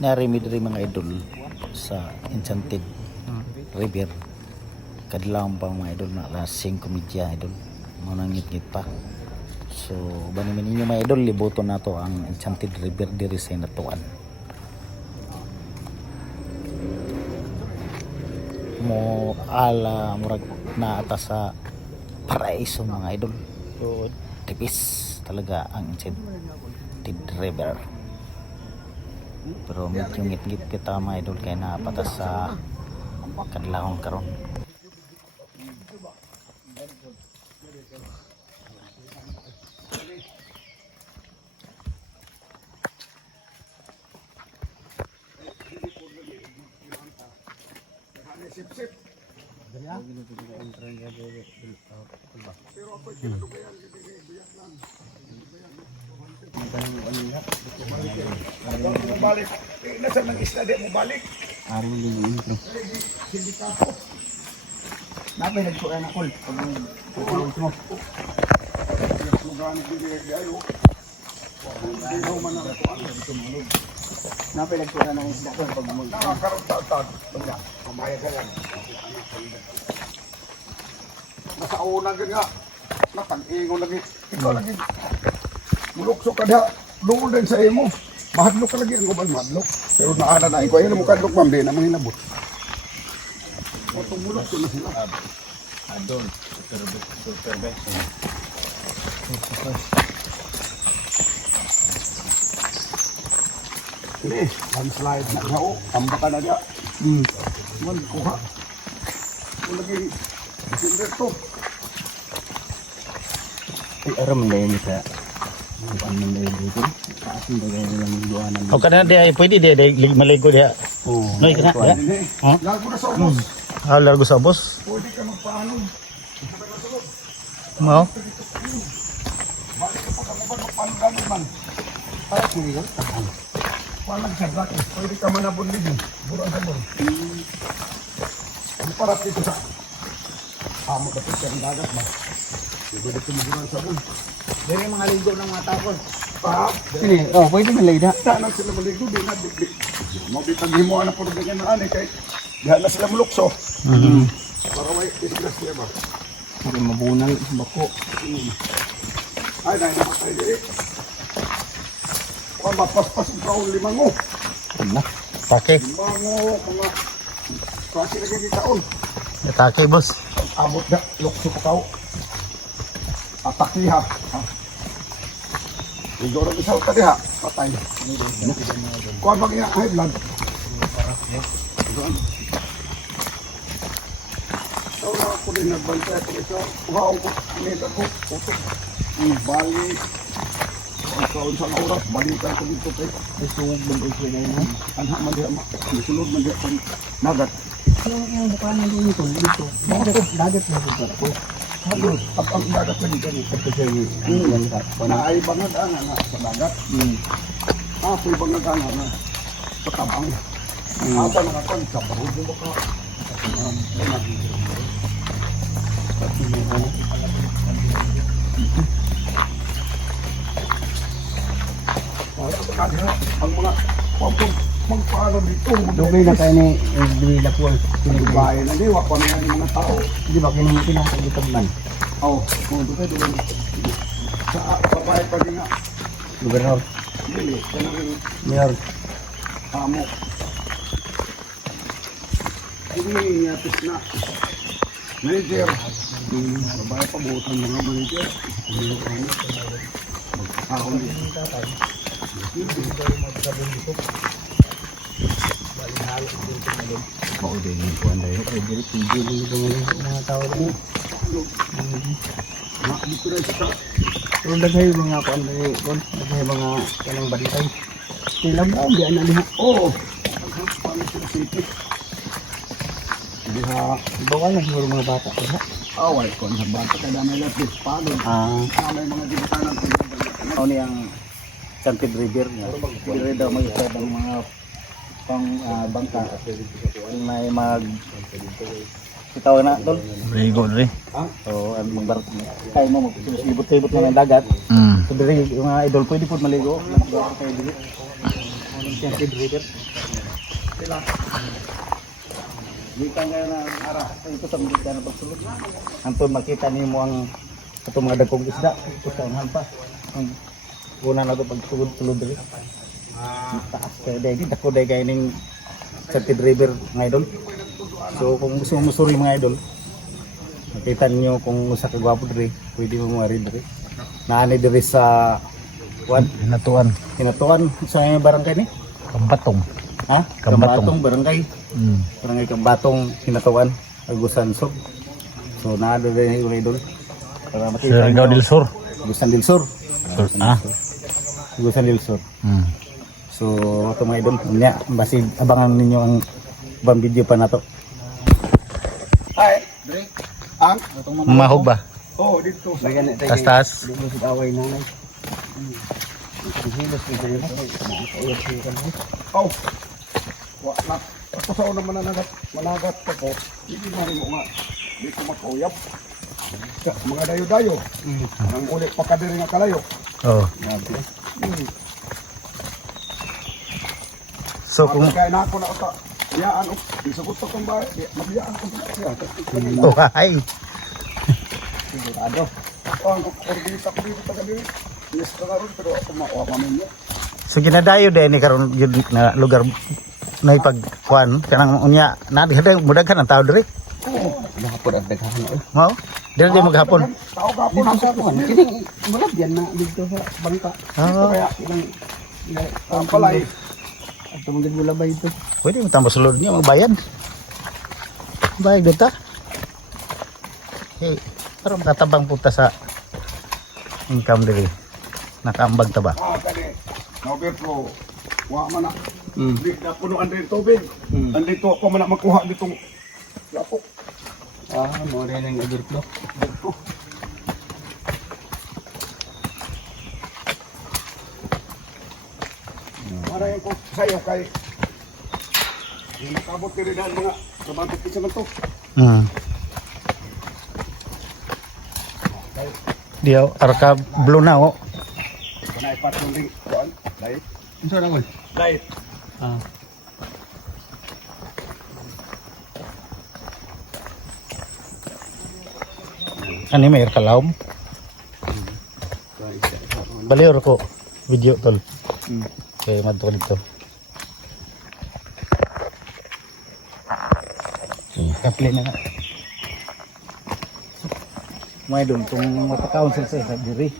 Narimid rin mga idol sa Enchanted River. Kadlawang pa mga idol na alas 5 media idol. Mga ngit-ngit pa. So, banimin ninyo mga idol, libuto na to ang Enchanted River diri sa Natuan. Mo ala murag na ata sa paraiso mga idol. So, tipis talaga ang Enchanted River. Pero medyo ngit-ngit kita mga idol kaya napatas sa kadlawang karon. Sip-sip. Balik. Nasa ng isla di mo balik. Aring liliin ko. Hindi ka po. Napay nagsuran ako. Pag mo. Lugan di ayo. Hindi mo man ang tuan. Napay nagsuran ng isda ko pag mo. Nakakaroon taon. Basta, mamaya ka lang. Nasa unang ganyan. Natag-ingon lagi. Ikaw lagi. Mulukso ka na. Doon din sa imo. Mahadlok ka lagi ang ubal mahadlok. Pero naala na ikaw. Ayun mo kadlok ma'am. Di naman hinabot. O tumulok na sila. Adon. Super best. Ini, landslide na nga o. Amba ka na niya. Man, kuha. Kung lagi, hindi to. Ay, aram na yun sa buwan ng layo dito. Kaasin ba gaya ng buwanan? O ka na di, pwede di, maligo di. Oo. Noy ka na, di? Hindi. Huh? Lago na sa ubos. Largo sa boss. Pwede ka magpaano. Mao? Balik ka pa ka ba magpaano man. Para sige ka. Palag sa dati. Pwede ka manabon din. Burang sabon. Ang parat dito sa amo dapat ka ng dagat ba? Hindi dito mo burang sabon. Dere mga ligo ng mga tao. Ini, Oh, pwede man layda. Saan sila maligo? Di na, di. Mabitag mo na po rin ganyan na kay diyan na sila mulukso. Para may disgrasya ba? Para mabunal bako. Ay, dahil namatay diri. Kung mapaspas ang taon limango. Ano? Take. Limango, mga kasi lagi di taon. Take boss. Abot na, lukso pa kao. Ataki ha. Igor ang isang ka diha. Patay. Kung bang high blood. So, ako din nagbantay ako ito. Wow, nito ko. Puto. Balik. Ang kaon sa oras, balikan ko dito kay. Isuog man ito na yun. Anha man diha, misulod man diha pang nagat. Yung bukanan dito, dito. Dagat na dito. Habos, ang dagat na dito. Naay bangag ana sa dagat. Apoy bangag ana na sa tabang. Asa nakakon sa barud mo ka. Ang mga magpaano dito. Dugay na kayo ni Dwi Lapuan. Bahay na di, wako na yan yung mga tao. Di ba kinakagitag man? Oo, dugay. Sa bahay pa din nga. Gobernador. Dili, kanang Mayor. amo. Ini yapis na. Manager. Babae pa buutan mga manager. Ako ni. Oo, din yung kuwan dahil. Ay, dito mga tao din. Dito na siya. Pero lagay mga kuwan dahil. Lagay mga kanang bantay. Sila mo, biyan na niya. Oo. Paano sila city? Diha. Bawal na siguro mga bata. Away ko sa bata kada may lapis paano. May mga gibutanan ko. Ano niyang Enchanted River niya. Pwede daw mag-isabang mga pang bangka. May mag Ikaw na, tol? Ligo rin. So, ang magbarot mo. Kaya mo, magsibot-sibot na ng dagat. So diri yung mga idol pwede po maligo. Nagwa kayo dili. Enchanted River. Sila. Gikan kayo na ara sa ito sa mga na pagsulod. Anton makita nimo ang atong mga dagkong isda. Usahan pa. Ang una na ito pagsulod-sulod diri. Taas kayo dahil dako dahil kayo ning Enchanted River mga idol. So kung gusto mo musuri mga idol, makita niyo kung usa ka gwapo diri, pwede mo mari diri. Naani diri sa Hinatuan sa barangay ni Kambatong. ha? Kambatong. Barangay. Barangay Kambatong Hinatuan, Agusan Sur. So naa diri mga idol. Para makita Surigao del Sur. Agusan del Sur. Ah. Agusan del Sur. So ito mga idol, unya basi abangan ninyo ang ibang video pa nato. Ay, Dre. Ang? Mahog ba? Oh, dito sa Tas-tas. Away nanay. Oh. Wa na. Ako sa una managat ko. Hindi na rin mo nga. Hindi ko makuyap. Mga dayo-dayo. Ang ulit pa kadiri nga kalayo. Oh. So kung Kaya na ako na ata. Biyaan o. Isagot ko kung ba. Mabiyaan ko siya. oh ay. Sigurado. Oh, ang orbita ko dito taga dito. Yes ka ron pero ako mamin niya. So ginadayo din ni karon gyud na lugar na ipagkuan kanang unya na mudaghan ang tao diri. Gahapon ang daghan. Mao. Dili di maghapon. Tao gapon ang sa ko. Kini wala diyan na dito sa bangka. Ah, Kaya ang palay. At tumagid mo labay ito. pwede mo tambah sulod niya magbayad. Bayad dito. Hey, parang tatabang punta sa income diri. Nakaambag ta ba? Kani. Overflow. Wa man na. Di na punuan din tubig. Andito ako man na makuha ditong lapo. Mo rin ang overflow. Para yung ko sayo kay yung nakabot kiri dahil mga kabantot isa man to. Diyaw arka blue na oh. Kanay patong ding kuan. Light. Unsa na mo? Light. Ani may kalawom. Baliw ko video tol. Okay, madto dito. Kapli na nga. May doon kung matakaon sila sa diri.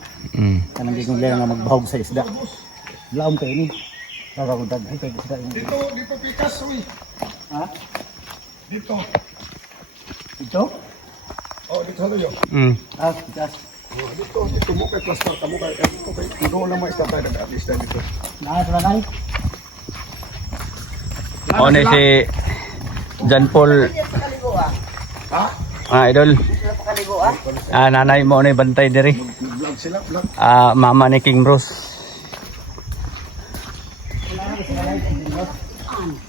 Kanang gigong lang nga magbahog sa isda. Laom kayo ni. Kakakundag kay isda yung Dito pikas uy. ha? Dito. Ito? Oh, dito halo yo. Ah, tigas. Oh, dito mo kay plaster tamo kay dito kay do na may isda tayo at least dito. Naay pala nay. O ni si John Paul Ha? idol. Nanay mo ni bantay diri. Vlog sila, vlog. Mama ni King Bruce.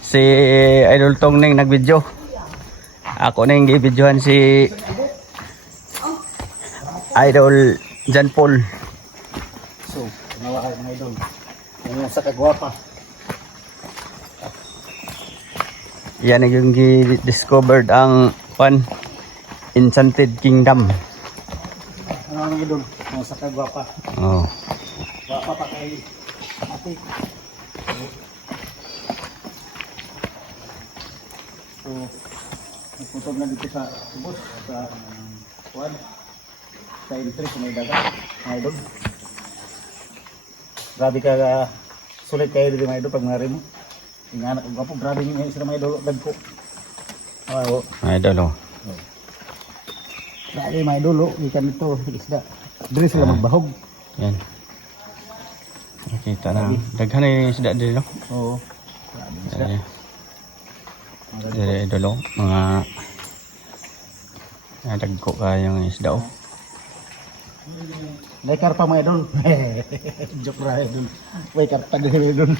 Si Idol Tong ning nagvideo. Ako ning gi-videohan si Idol John Paul. So, nawa kayo mga idol. Yung sa kagwapa. Yan yung gi-discovered ang Enchanted Kingdom. Ano mga idol? Yung sa kagwapa. Oh. Gwapa pa kay ate. So, nagputog na dito sa bus sa kuwan. Sa entry sa may dagat. Mga idol. Grabe ka sulit kayo dito mga idol pag mari mo. Yung anak ko gwapo, grabe nyo ngayon sila mga idol. Dagko. Oh, Idol oh. grabe mga idol. Ikan ito, isda. Dili sila magbahog. Yan. Nakita na. Daghan ni isda diri no. Oo. Grabe isda. Diri idol oh. Mga dagko kayong isda oh. May karpa mga idol. Joke ra idol. May karpa din idol.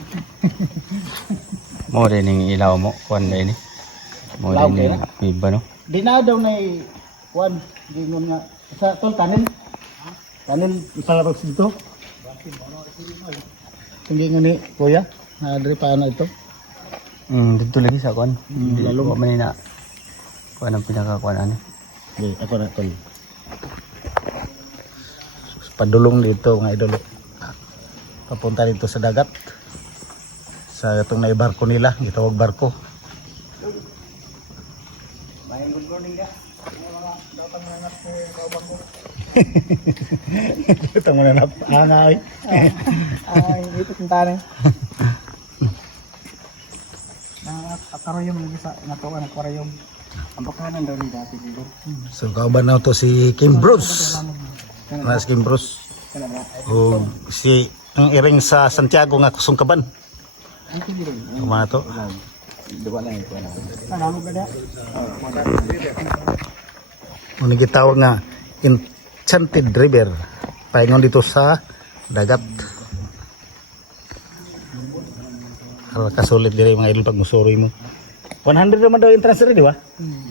Mo rin yung ilaw mo. Kuan na ini. Mo Ilaw rin yung iba no. Di na daw na kuan gingon nga sa tol tanin. Tanin isalabag dito. Tinggi nga ni kuya. Diri paano ito? Dito lagi sa kuan. lalong. Wa man na. Kuan ang pinakakuan ani. Okay, ako na tol. Padulong dito mga idol. Papunta dito sa dagat. Sa itong naibarko nila, gitawag barko. Good morning ka. Ito mo na napangay. Ito tentara. Aquarium lagi sa natuan aquarium. Ang pagkanan daw ni dati dito. So kauban na to si Kim Bruce. Si Kim Bruce. O si ang iring sa Santiago nga Kusungkaban. Ang tigil. Kumana to. Duwa lang ito. Ano mo gada? Muna gitawag nga Enchanted River. Paingon dito sa dagat. Kalau kasulit diri mga idol pag musuroy mo. 100 naman daw entrance rin, di ba?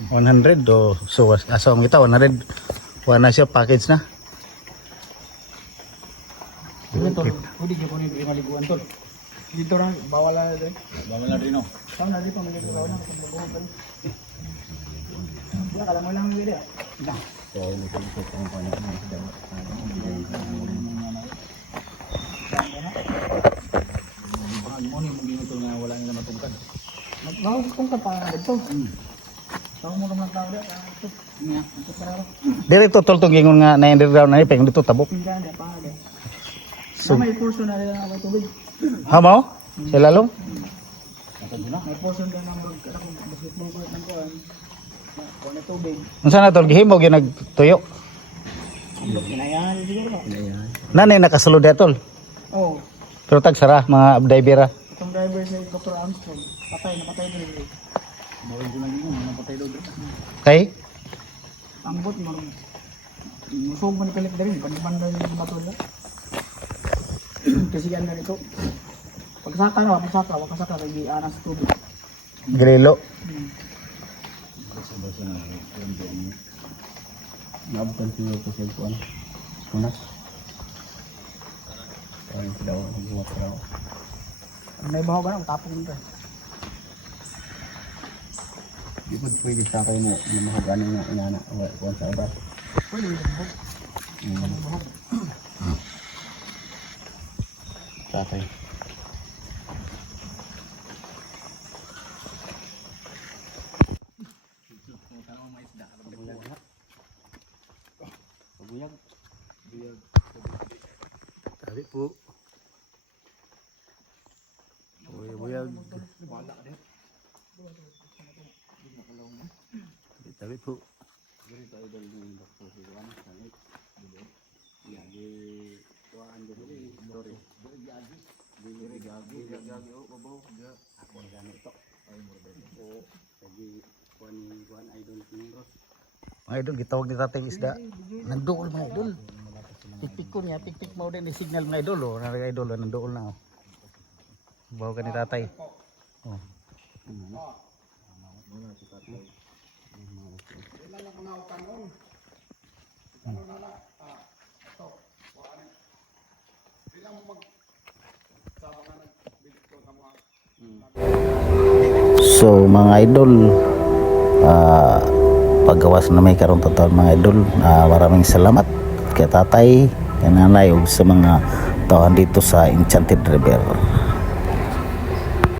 100 do. So asa ang kita 100. Wala na siya package na. Dito, pwede ko ni maliguan tol. Dito ra bawal na din. Bawal na rin, no? Saan na dito maliguan na kasi maliguan tol. Wala kala mo lang ng video. Kung ka pa dito. Tawag mo naman tao dito. Ito para Diri to tol tong gingon nga na underground na ipeng dito tabok. pindan pa ada. So, may portion na rin ang tubig. Hamo? Si lalong? May portion ka ng basketball court ng kuhan. Kuhan na tubig. Unsa na tol gihimo gyud nagtuyo? Kinayahan siguro. Nanay nakasulod ya tol. Oh, Pero tag sara mga divera. itong driver si Dr. Armstrong. Napatay na rin. Kay Ang bot mo. Musog mo ni Kalit na rin. Banda yung matula. Kasi yan na ito. Pagsaka na, wakasaka. Kaya anas sa tubig. grilo. Nabutan siya ko sa kuan. Kunas. Ang daw ang buhat raw. May bahaw ka na, tapong nito. Di ba pwede sa kayo mo na makagano nga inana kuan sa iba. Pwede yung bahog. Tatay. Tabi po. Buyag. Tabi po. Mga idol, gitawag ni tatay isda. Nandool mga idol. Pikpik ko niya, pikpik mo din signal mga idol. Oh. Mga idol, nandool na. Oh. Bawa ka ni tatay. Oh. So mga idol, paggawas na may karon taon mga idol, maraming salamat kay tatay, kay nanay ug sa mga tauhan dito sa Enchanted River.